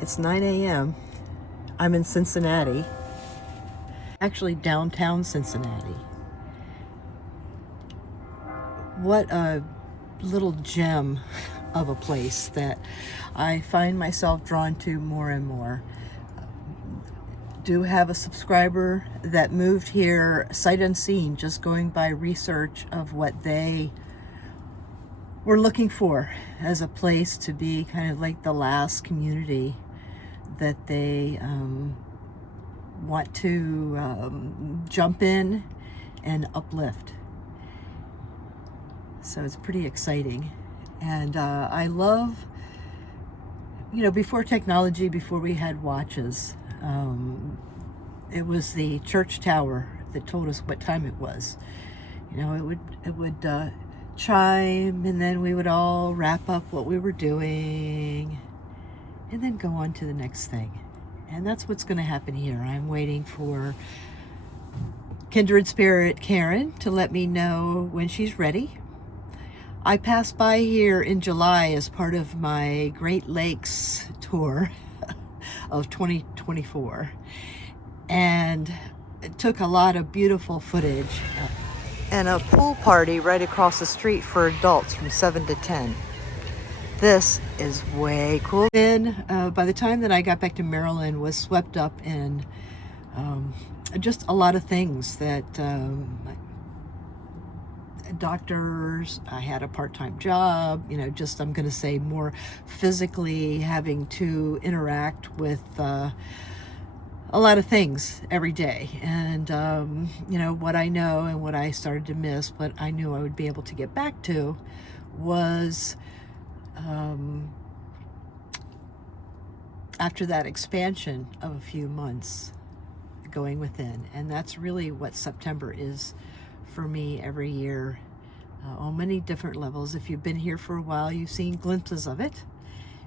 It's 9 a.m. I'm in Cincinnati, actually downtown Cincinnati. What a little gem of a place that I find myself drawn to more and more. Do have a subscriber that moved here sight unseen, just going by research of what they were looking for as a place to be kind of like the last community that they want to jump in and uplift. So it's pretty exciting. And I love, before technology, before we had watches, it was the church tower that told us what time it was. It would chime, and then we would all wrap up what we were doing and then go on to the next thing. And that's what's going to happen here. I'm waiting for Kindred Spirit Karen to let me know when she's ready. I passed by here in July as part of my Great Lakes tour of 2024, and it took a lot of beautiful footage and a pool party right across the street for adults from 7 to 10. This is way cool. Then by the time that I got back to Maryland, was swept up in just a lot of things that doctors, I had a part-time job, I'm going to say more physically having to interact with a lot of things every day. And, what I know and what I started to miss, what I knew I would be able to get back to was after that expansion of a few months going within. And that's really what September is for me every year, on many different levels. If you've been here for a while, you've seen glimpses of it.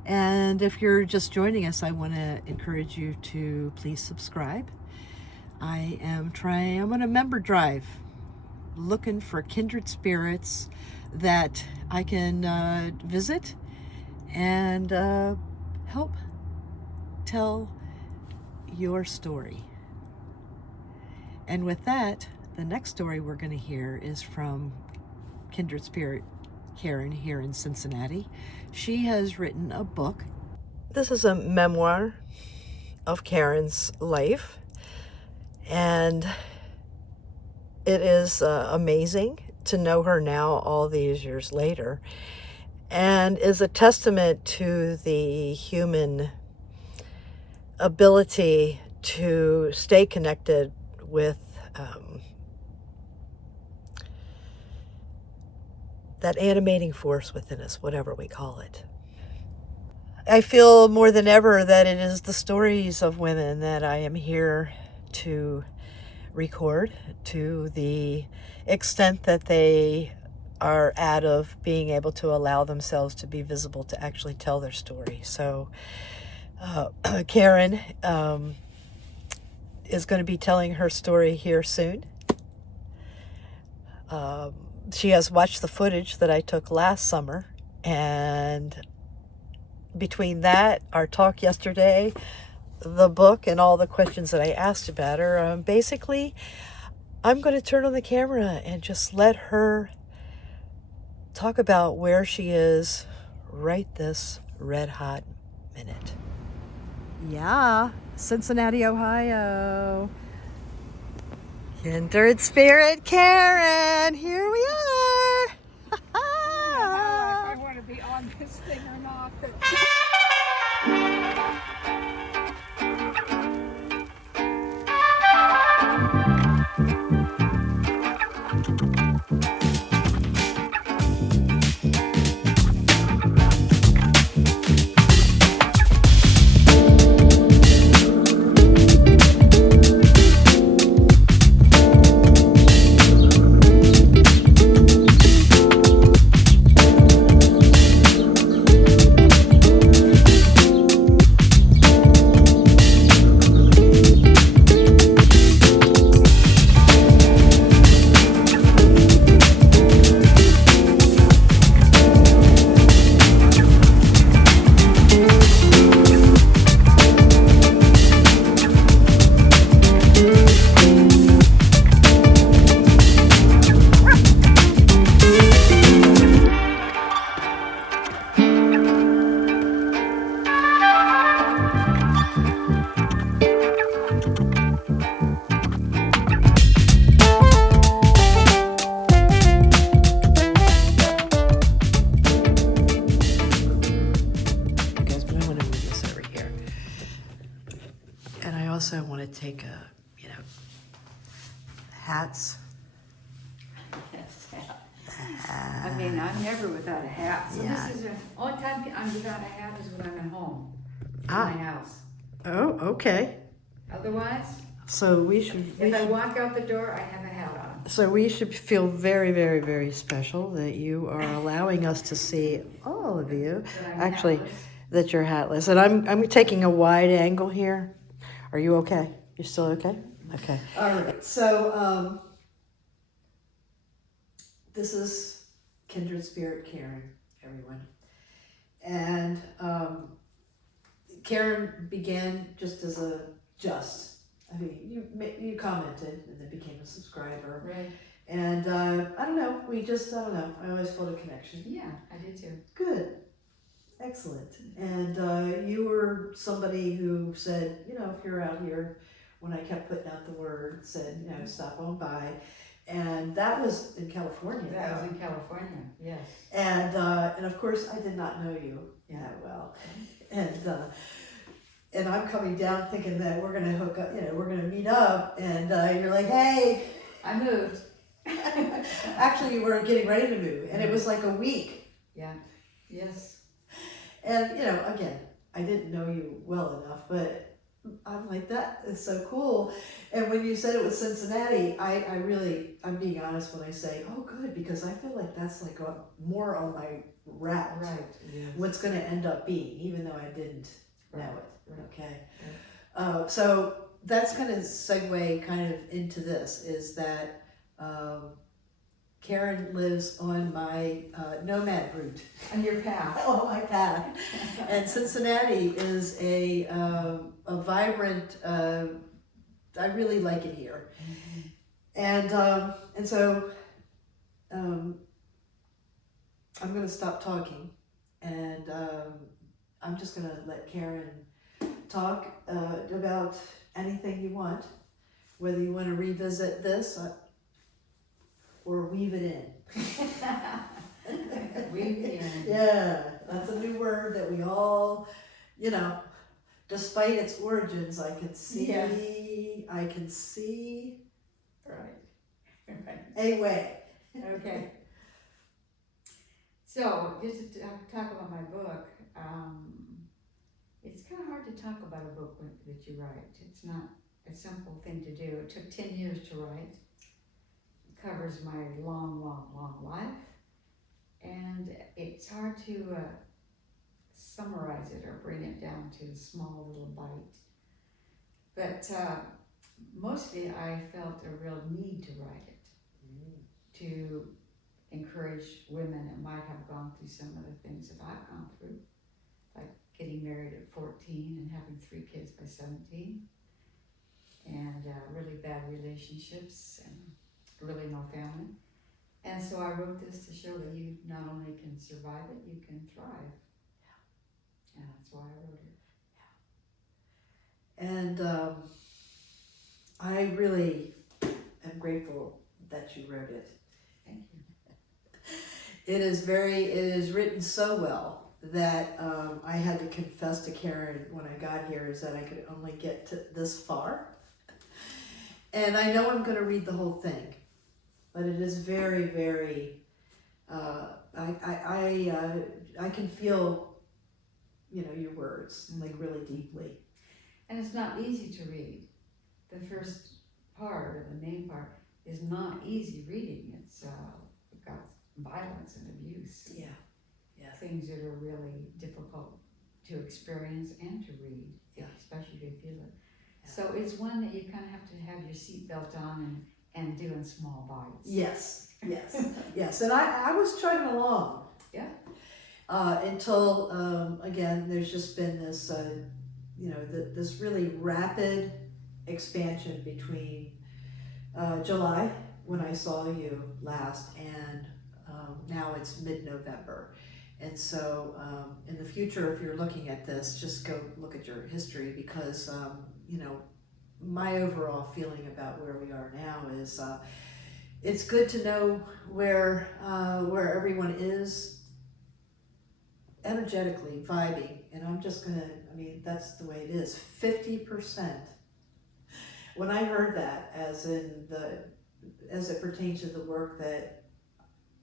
And if you're just joining us, I want to encourage you to please subscribe. I'm on a member drive looking for kindred spirits that I can visit and help tell your story. And with that, the next story we're going to hear is from Kindred Spirit Karen here in Cincinnati. She has written a book. This is a memoir of Karen's life, and it is amazing to know her now all these years later, and is a testament to the human ability to stay connected with that animating force within us, whatever we call it. I feel more than ever that it is the stories of women that I am here to record, to the extent that they are out of being able to allow themselves to be visible, to actually tell their story. So Karen is going to be telling her story here soon. She has watched the footage that I took last summer, and between that, our talk yesterday, the book, and all the questions that I asked about her, basically, I'm going to turn on the camera and just let her talk about where she is right this red hot minute. Yeah, Cincinnati, Ohio. Kindred Spirit Karen, here we are. I don't know if I want to be on this thing or not. hats? Yes, hat. I mean, I'm never without a hat. So Yeah. this is the only time I'm without a hat is when I'm at home, in Ah. my house. Oh, okay. Otherwise, So we should. if I walk out the door, I have a hat on. So we should feel very, very, very special that you are allowing us to see all of you. That I'm Actually, hatless. that you're hatless. And I'm taking a wide angle here. Are you okay? You're still okay? Okay. All right. So this is Kindred Spirit Karen, everyone. And Karen began just as I mean, you commented and then became a subscriber. Right. And I don't know, I don't know, I always felt a connection. Yeah, I did too. Good. Excellent. And you were somebody who said, you know, if you're out here, when I kept putting out the word, said, you know, stop on by. And that was in California. That was in California, yes. And of course, I did not know you that well. And I'm coming down thinking that we're going to hook up, you know, we're going to meet up. And you're like, hey. I moved. Actually, you were getting ready to move. And it was like a week. Yeah, yes. And, you know, again, I didn't know you well enough, but I'm like, that is so cool. And when you said it was Cincinnati, I'm being honest when I say, oh, good, because I feel like that's like more on my route. Right. Yes. What's going to end up being, even though I didn't know it. Right. Okay. Right. So that's going to segue kind of into this, is that Karen lives on my nomad route. On your path. On my path. And Cincinnati is a vibrant, I really like it here. Mm-hmm. And so I'm going to stop talking, and I'm just going to let Karen talk about anything you want, whether you want to revisit this or weave it in. Weave it in. Yeah, that's a new word that we all, you know, despite its origins, I can see. Yes. I can see. Right. Right. A way. Okay. So, just to talk about my book, it's kind of hard to talk about a book that you write. It's not a simple thing to do. It took 10 years to write. It covers my long, long, long life. And it's hard to summarize it or bring it down to a small little bite. But mostly I felt a real need to write it, to encourage women that might have gone through some of the things that I've gone through, like getting married at 14 and having 3 kids by 17, and really bad relationships and really no family. And so I wrote this to show that you not only can survive it, you can thrive. Yeah. And that's why I wrote it. Yeah. And I really am grateful that you wrote it. Thank you. It is written so well that I had to confess to Karen when I got here is that I could only get to this far. And I know I'm going to read the whole thing, but it is very, very, I can feel, you know, your words, like really deeply. And it's not easy to read. The first part, or the main part, is not easy reading. It's got violence and abuse. Yeah. Yeah. Things that are really difficult to experience and to read, Yeah. especially if you feel it. Yeah. So it's one that you kind of have to have your seatbelt on and do in small bites. Yes, yes, yes. And I was chugging along. Yeah. Until, again, there's just been this, you know, this really rapid expansion between July, when I saw you last, and now it's mid-November. And so in the future, if you're looking at this, just go look at your history, because, you know, my overall feeling about where we are now is it's good to know where everyone is energetically, vibing. And I'm just gonna, I mean, that's the way it is. 50%. When I heard that, as in as it pertains to the work that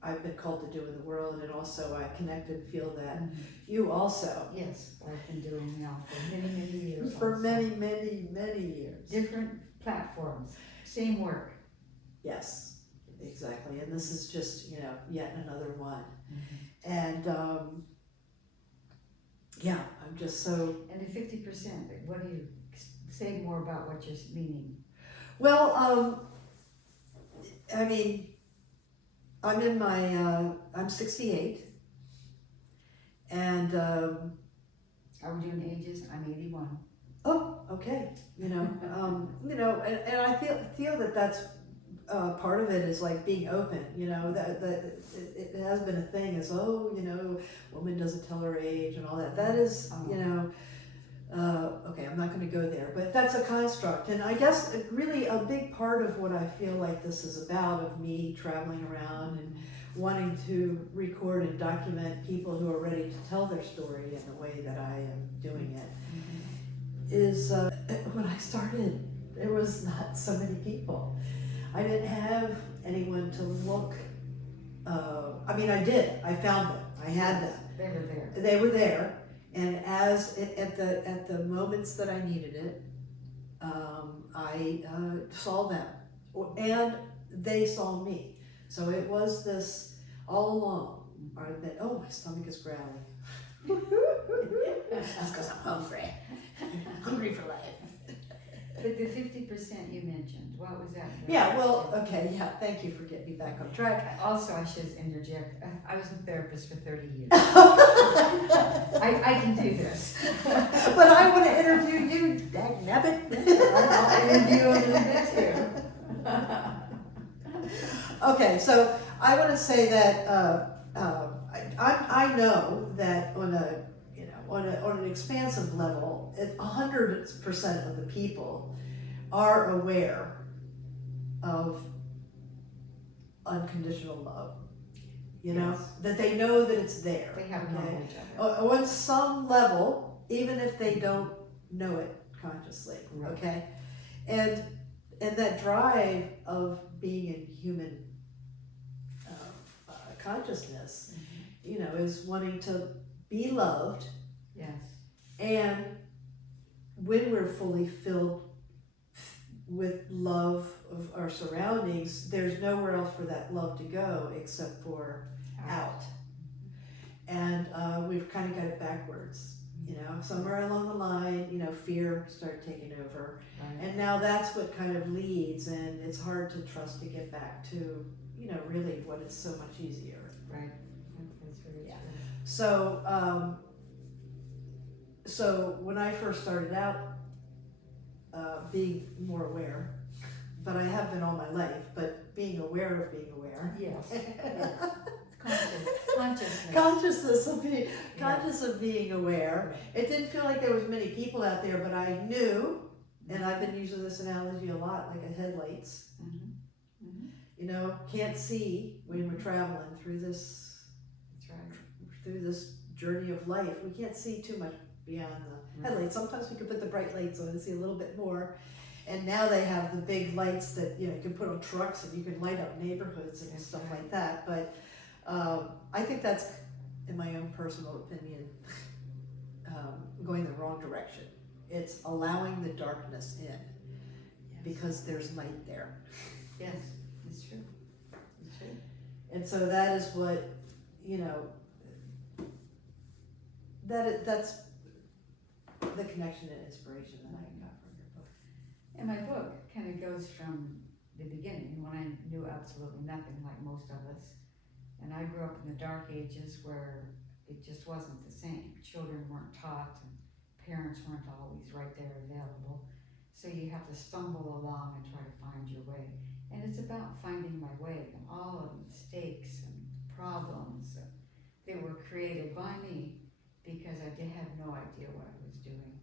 I've been called to do in the world, and also I connect and feel that you also. Yes, I've been doing now for many, many years. For also. many, many, many years. Different platforms, same work. Yes, exactly. And this is just, yet another one. Mm-hmm. And yeah, I'm just so. And the 50%, what do you say more about what you're meaning? Well, I mean, I'm in my, I'm 68. And, Are we doing ages? I'm 81. oh, okay. And I feel that that's part of it is like being open, that it has been a thing is, woman doesn't tell her age and all that. That is, okay, I'm not going to go there, but that's a construct. And I guess really a big part of what I feel like this is about, of me traveling around and wanting to record and document people who are ready to tell their story in the way that I am doing it, is when I started, there was not so many people. I didn't have anyone to look. I did. I found them. I had them. They were there. They were there, and at the moments that I needed it, I saw them, and they saw me. So it was this all along. My stomach is growling. That's because I'm hungry. Hungry for life. But the 50% you mentioned, what was that? Yeah, well, okay, yeah, thank you for getting me back on track. Also, I should interject, I was a therapist for 30 years. I can do this. But I want to interview you, dagnabbit. I'll interview a little bit too. Okay, so I want to say that I know that on an expansive level, 100% of the people are aware of unconditional love. Yes. That they know that it's there. They have knowledge of it. On some level, even if they don't know it consciously. Right. Okay, and that drive of being in human consciousness, is wanting to be loved. Yes. And when we're fully filled with love of our surroundings, there's nowhere else for that love to go except for out. And we've kind of got it backwards. Somewhere along the line, fear started taking over. Right. And now that's what kind of leads, and it's hard to trust to get back to, really what is so much easier. Right. That's very true. So when I first started out, being more aware, but I have been all my life, but being aware of being aware. Yes. Consciousness. Conscious of being aware. It didn't feel like there was many people out there, but I knew, and I've been using this analogy a lot, like a headlights. Can't see when we're traveling through this. That's right. Through this journey of life, we can't see too much beyond the headlights. Sometimes we can put the bright lights on and see a little bit more. And now they have the big lights that you can put on trucks, and you can light up neighborhoods and stuff like that. But I think that's, in my own personal opinion, going the wrong direction. It's allowing the darkness in, because there's light there. Yes, it's true. It's true. And so that is what, that's the connection and inspiration that I got from your book. And my book kind of goes from the beginning, when I knew absolutely nothing, like most of us. And I grew up in the dark ages where it just wasn't the same. Children weren't taught, and parents weren't always right there available. So you have to stumble along and try to find your way. And it's about finding my way, and all of the mistakes and problems that were created by me, because I had no idea what I was doing.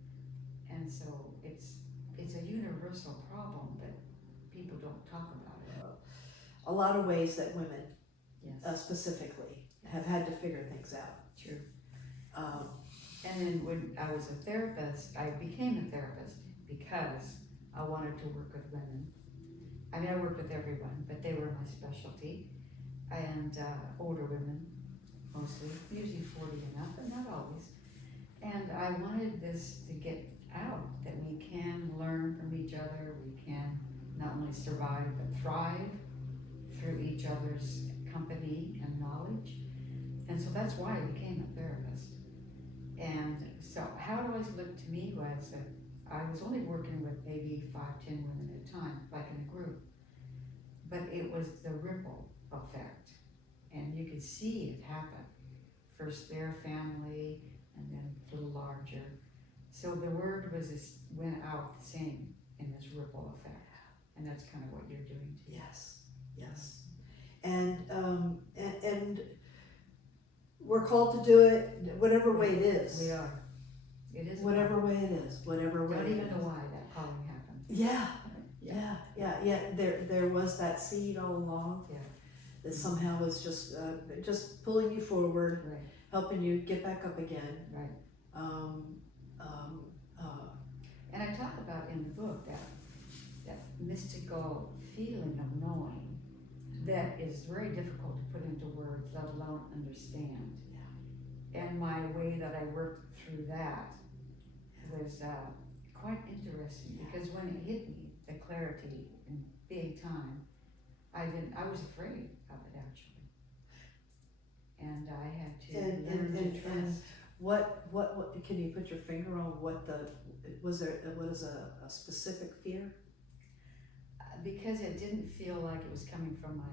And so it's a universal problem, but people don't talk about it. A lot of ways that women, specifically, have had to figure things out. True. And then when I was a therapist, I became a therapist because I wanted to work with women. I mean, I worked with everyone, but they were my specialty. And older women, mostly, usually 40 and up, but not always. And I wanted this to get out, that we can learn from each other, we can not only survive, but thrive through each other's company and knowledge. And so that's why I became a therapist. And so how it always looked to me was that I was only working with maybe 5, 10 women at a time, like in a group. But it was the ripple effect. And you could see it happen. First their family, and then a little larger. So the word went out the same in this ripple effect. And that's kind of what you're doing too. Yes, yes. And we're called to do it whatever way it is. We are. It is. Whatever way it is. Whatever way. Don't even know why that calling happened. Yeah. Yeah. There was that seed all along. Yeah. That somehow was just pulling you forward, right. Helping you get back up again. Right. And I talk about in the book that mystical feeling of knowing that is very difficult to put into words, let alone understand. Yeah. And my way that I worked through that was quite interesting, because when it hit me, the clarity in big time, I was afraid of it actually. And I had to learn to trust. And what can you put your finger on what is a specific fear? Because it didn't feel like it was coming from my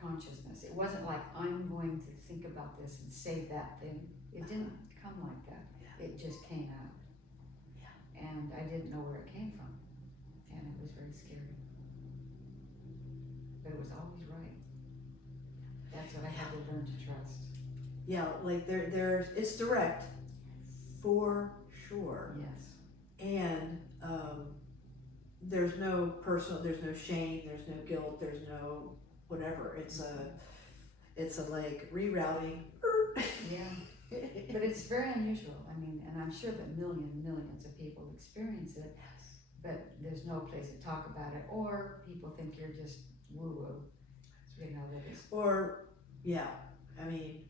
consciousness. It wasn't like I'm going to think about this and say that thing. It didn't come like that. Yeah. It just came out. Yeah. And I didn't know where it came from. And it was very scary. But it was always right. That's what I had to learn to trust. Yeah, like it's direct, for sure. Yes. And there's no shame, there's no guilt, there's no whatever. It's a like rerouting. Yeah. But it's very unusual. I mean, and I'm sure that millions of people experience it. Yes. But there's no place to talk about it, or people think you're just woo-woo. You know, that is. Or, yeah, I mean,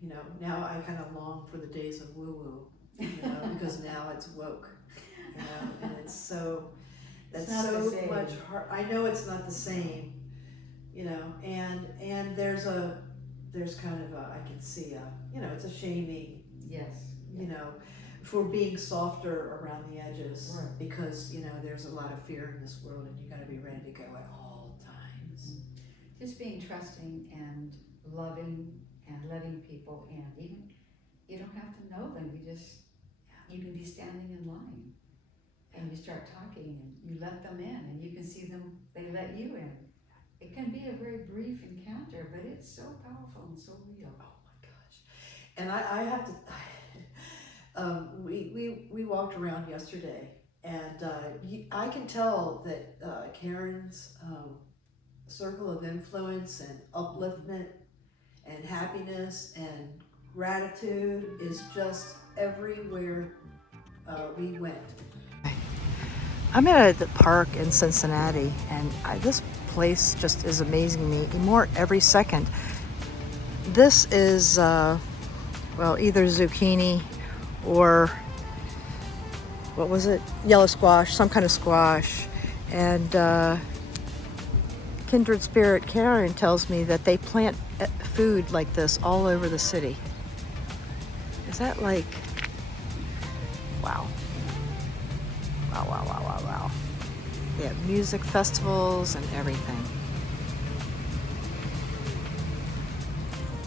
you know, now I kind of long for the days of woo-woo, you know, because now it's woke, you know, and it's so, that's so much hard. I know it's not the same, you know, and there's kind of I can see you know, it's a shaming, yes, you know, for being softer around the edges, right. Because, you know, there's a lot of fear in this world, and you got to be ready to go at all times. Mm-hmm. Just being trusting and loving and letting people in. Even you don't have to know them. You can be standing in line, and you start talking, and you let them in, and you can see them. They let you in. It can be a very brief encounter, but it's so powerful and so real. Oh my gosh! And I have to. We walked around yesterday, and I can tell that Karen's circle of influence and upliftment and happiness and gratitude is just everywhere we went. I'm at the park in Cincinnati, and this place just is amazing me more every second. This is well, either zucchini or what was it? Yellow squash, some kind of squash. And Kindred Spirit Karen tells me that they plant food like this all over the city. Is that like, wow. Wow. They have music festivals and everything.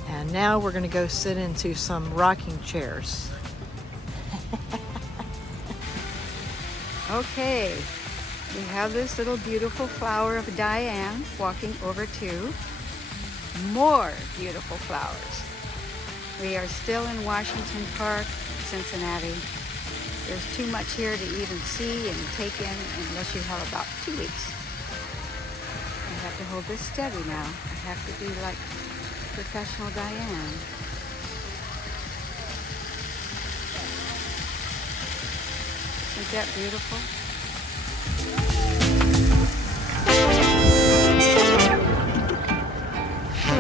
And now we're gonna go sit into some rocking chairs. Okay, we have this little beautiful flower of Diane walking over to more beautiful flowers. We are still in Washington Park, Cincinnati. There's too much here to even see and take in unless you have about 2 weeks. I have to hold this steady now. I have to be like professional Diane. Isn't that beautiful?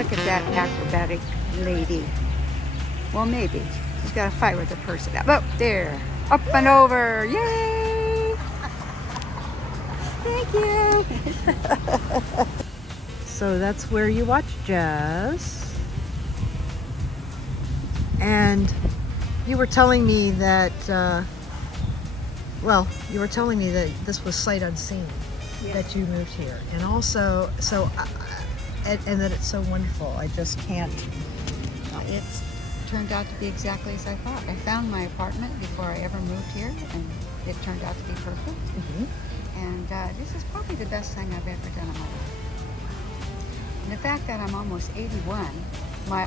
Look at that acrobatic lady. Well, maybe. She's got to fight with the person. Oh, there. Up and over. Yay! Thank you. So that's where you watch jazz. And you were telling me that, you were telling me that this was sight unseen, that you moved here. And also, and that it's so wonderful. I just can't. It's turned out to be exactly as I thought. I found my apartment before I ever moved here, and it turned out to be perfect. Mm-hmm. And this is probably the best thing I've ever done in my life. And the fact that I'm almost 81,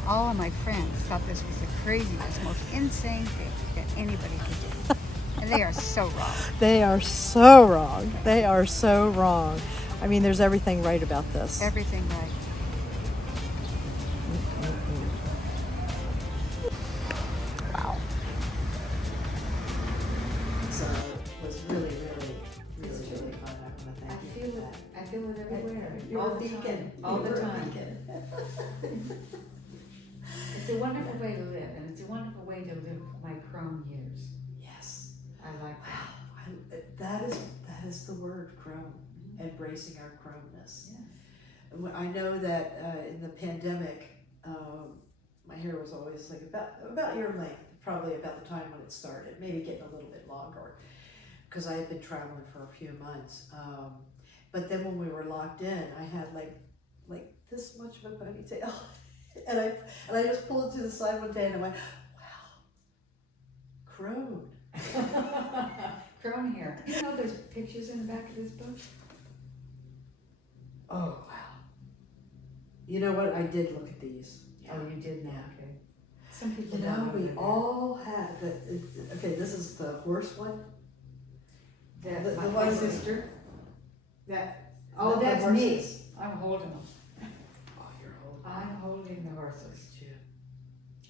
all of my friends thought this was the craziest, most insane thing that anybody could do. And they are so wrong. They are so wrong. They are so wrong. I mean, there's everything right about this. Everything right. Wow. So it was really fun. I want to thank you for that. I feel it everywhere. You're all a the beacon. time. All the You're a time. beacon. It's a wonderful way to live, and it's a wonderful way to live my crone years. Yes. I like that. Wow. That is the word, crone. Embracing our croneness. Yes. I know that in the pandemic, my hair was always like about your length, probably about the time when it started, maybe getting a little bit longer, because I had been traveling for a few months. But then when we were locked in, I had like this much of a ponytail, and I just pulled it to the side one day, and I went, wow, crone. Crone hair. You know there's pictures in the back of this book? Oh, wow. You know what? I did look at these. Oh, you did now, Yeah. okay. Some people You don't know, know we that. all had okay, this is the horse one. That the my one with- sister. That. Oh, the that's horses. me. I'm holding them. Oh, you're holding. I'm holding the horses. Too.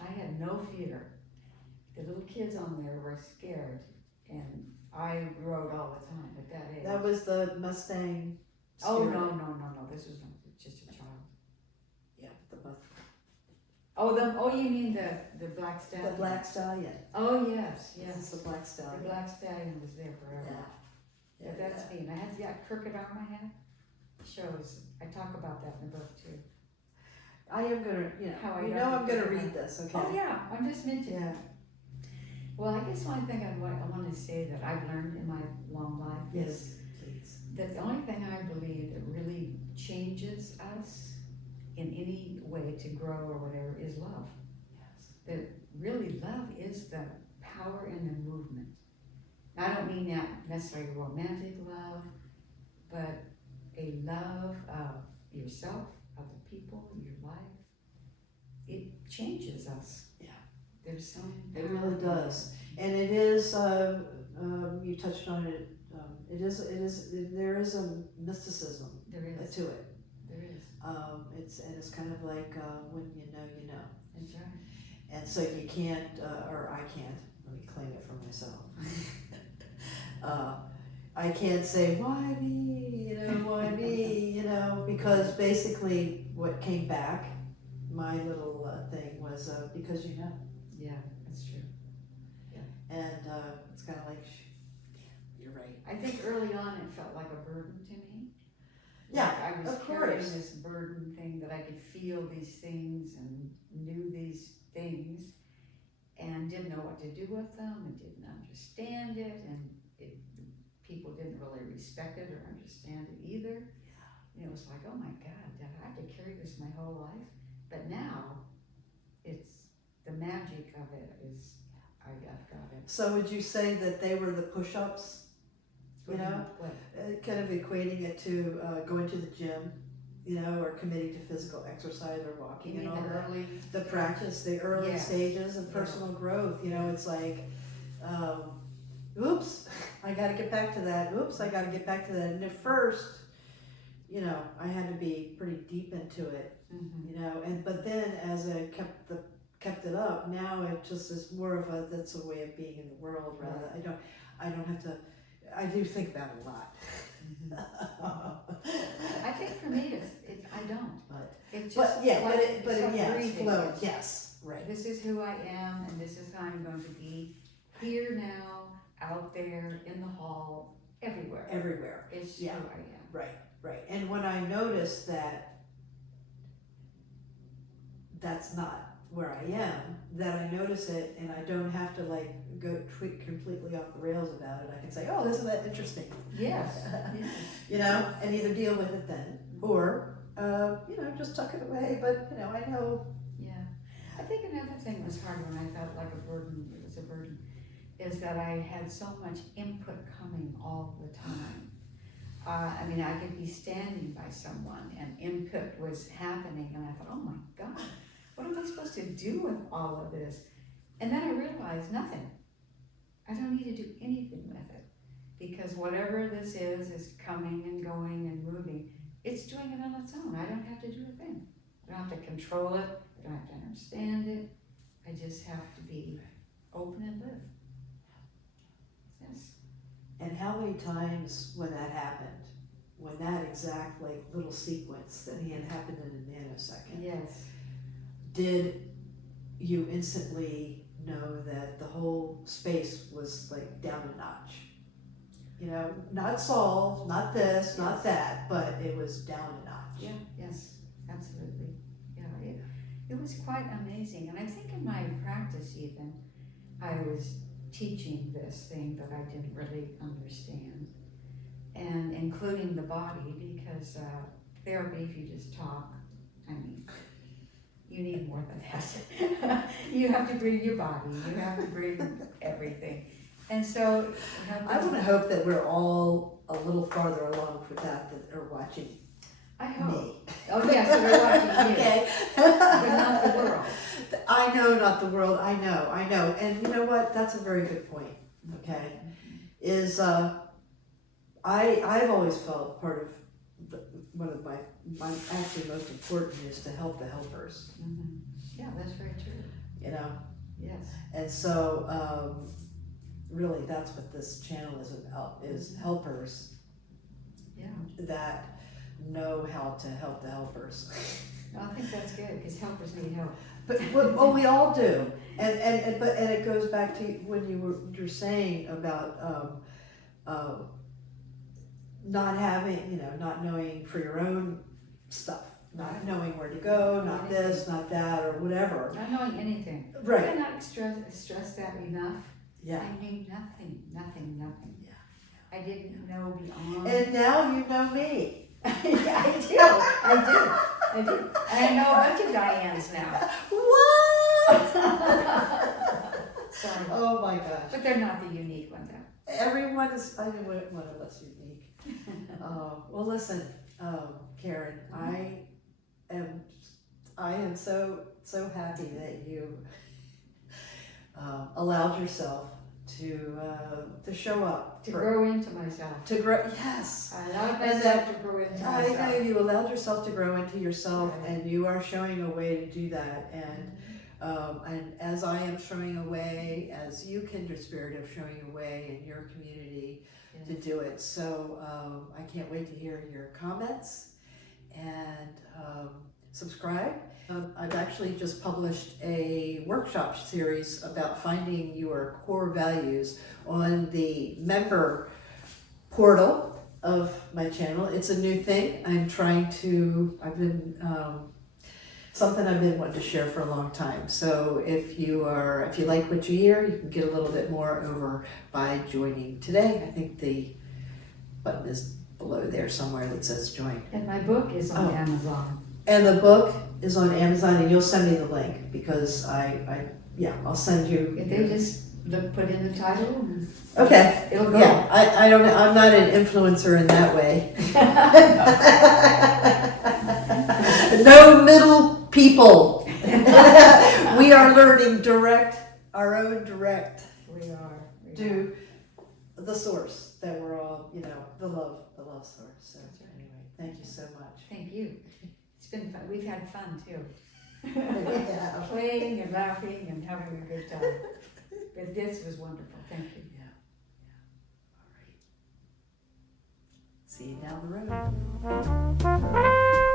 I had no fear. The little kids on there were scared, and I rode all the time at that age. That was the Mustang. Oh Spirit. no. This was just a child. Yeah, the Mustang. Oh, you mean the black stallion? The black stallion. Oh yes. This is the black stallion. The black stallion was there forever. Yeah. Yeah, that's me. And I had that crooked arm I had. Shows. I talk about that in the book too. I am gonna, How I I'm got gonna the- read this. Okay. Oh yeah, I'm just mentioning. Yeah. Well, I guess one thing I want to say that I've learned in my long life is Yes, please. that the only thing I believe that really changes us in any way to grow or whatever is love. Yes. That really love is the power in the movement. I don't mean that necessarily romantic love, but a love of yourself, other people, your life. It changes us. Yeah. There's some. It really does, and it is. You touched on it. It is. There is a mysticism There is. to it. There is. It's kind of like when you know, you know. That's right. And so you can't, or I can't. Let me claim it for myself. I can't say why me, why me, because basically what came back, my little thing was because you know. Yeah, that's true. And it's kind of like, you're right. I think early on it felt like a burden to me. Yeah, Like I was of carrying course. this burden thing that I could feel these things and knew these things and didn't know what to do with them and didn't understand it, and people didn't really respect it or understand it either. And it was like, oh my God, did I have to carry this my whole life? But now it's the magic of it is I've got it. So would you say that they were the push-ups? What? Kind of equating it to going to the gym, or committing to physical exercise or walking You and mean all the that. early? The practice, the early Yes. stages of personal growth. It's like, oops, I got to get back to that. Oops, I got to get back to that. And at first, I had to be pretty deep into it. Mm-hmm. But then as I kept it up, now it just is more of that's a way of being in the world. Rather, I don't have to I do think about it a lot. I think for me, I don't. But It's just it's breathing. flow. Yes, right. This is who I am, and this is how I'm going to be here now, out there, in the hall, everywhere. Everywhere. It's Yeah. who I am. Right. And when I notice that that's not where I am, that I notice it and I don't have to like go tweak completely off the rails about it. I can say, oh, isn't that interesting? Yes. You know, and either deal with it then or, you know, just tuck it away. But, you know, I know. Yeah. I think another thing was hard when I felt like a burden, it was a burden, is that I had so much input coming all the time. I mean, I could be standing by someone and input was happening and I thought, oh my God, what am I supposed to do with all of this? And then I realized nothing. I don't need to do anything with it because whatever this is coming and going and moving. It's doing it on its own. I don't have to do a thing. I don't have to control it. I don't have to understand it. I just have to be open and live. Yes. And how many times when that happened, when that exact like little sequence that happened in a nanosecond, Yes. did you instantly know that the whole space was like down a notch? You know, not solved, not this, not that, but it was down a notch. Yeah, yes, absolutely. Yeah, it was quite amazing. And I think in my practice even, I was teaching this thing that I didn't really understand. And including the body, because therapy, if you just talk, I mean, you need more than that. You have to breathe your body, you have to breathe everything. And so, I want to hope that we're all a little farther along for that are watching I hope. me. Oh yeah, so they're watching you. Okay. But not the world. I know, not the world. I know. And you know what? That's a very good point. Okay. Is I've always felt part of one of my actually most important is to help the helpers. Mm-hmm. Yeah, that's very true. You know. Yes. And so really, that's what this channel is about: is helpers. Yeah. That know how to help the helpers. I think that's good because helpers need help. But we all do, and it goes back to when you were saying about not having, not knowing for your own stuff, not knowing where to go, not this, not that, or whatever. Not knowing anything. Right. I cannot stress that enough. Yeah. I knew nothing. Yeah. I didn't know beyond. And now you know me. I do. And I know a bunch of Dianes now. What? Sorry. Oh my gosh. But they're not the unique one though. Everyone is, I know one of us unique. Well, listen, Karen, I am so happy that you allowed yourself to show up. To grow into myself. To grow, yes. I allowed myself to grow into myself. I know you allowed yourself to grow into yourself, and you are showing a way to do that. And as I am showing a way, as you, Kindred Spirit, are showing a way in your community to do it. So I can't wait to hear your comments and subscribe. I've actually just published a workshop series about finding your core values on the member portal of my channel. It's a new thing. Something I've been wanting to share for a long time. So if you like what you hear, you can get a little bit more over by joining today. I think the button is below there somewhere that says join. And my book is on Amazon. And the book is on Amazon, and you'll send me the link because I'll send you. If they just put in the title, Okay. it'll go. Yeah, I'm not an influencer in that way. No middle people. We are learning our own direct. We are. To the source that we're all, the love source. So anyway, thank you so much. Thank you. It's been fun. We've had fun too. Yeah. Playing and laughing and having a good time. But this was wonderful. Thank you. Yeah. All right. See you down the road.